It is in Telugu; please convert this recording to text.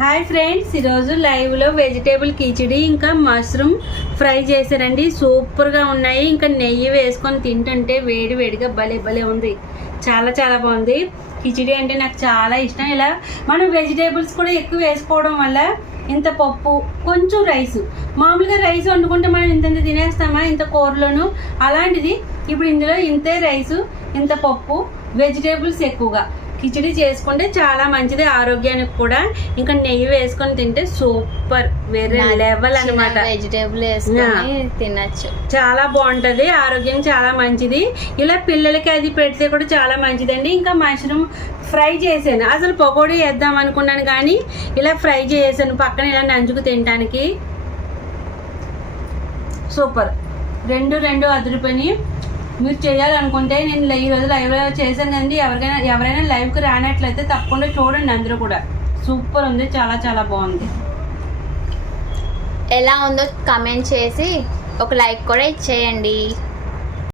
హాయ్ ఫ్రెండ్స్, ఈరోజు లైవ్లో వెజిటేబుల్ కిచిడి ఇంకా మష్రూమ్ ఫ్రై చేశారండి. సూపర్గా ఉన్నాయి. ఇంకా నెయ్యి వేసుకొని తింటుంటే వేడి వేడిగా భలే ఉంది. చాలా బాగుంది. కిచిడి అంటే నాకు చాలా ఇష్టం. ఇలా మనం వెజిటేబుల్స్ కూడా ఎక్కువ వేసుకోవడం వల్ల ఇంత పప్పు, కొంచెం రైస్, మామూలుగా రైస్ వండుకుంటే మనం ఇంత తినేస్తామా ఇంత కూరలోను, అలాంటిది ఇప్పుడు ఇందులో ఇంతే రైసు, ఇంత పప్పు, వెజిటేబుల్స్ ఎక్కువగా కిచిడి చేసుకుంటే చాలా మంచిది ఆరోగ్యానికి కూడా. ఇంకా నెయ్యి వేసుకొని తింటే సూపర్, వేరే లెవెల్ అనమాట. వెజిటేబుల్ వేసుకొని తినచ్చు, చాలా బాగుంటది, ఆరోగ్యం చాలా మంచిది. ఇలా పిల్లలకి అది పెడితే కూడా చాలా మంచిదండి. ఇంకా మష్రూమ్ ఫ్రై చేశాను, అసలు పకోడీ వేద్దాం అనుకున్నాను కానీ ఇలా ఫ్రై చేసాను పక్కన ఇలా నంచుకు తినడానికి. సూపర్, రెండు అదిరిపోయి. మీరు చేయాలనుకుంటే నేను ఈరోజు లైవ్లో చేశాను కదండి. ఎవరైనా లైవ్కి రానట్లయితే తప్పకుండా చూడండి. అందరూ కూడా సూపర్ ఉంది, చాలా బాగుంది. ఎలా ఉందో కామెంట్ చేసి ఒక లైక్ కూడా ఇచ్చేయండి.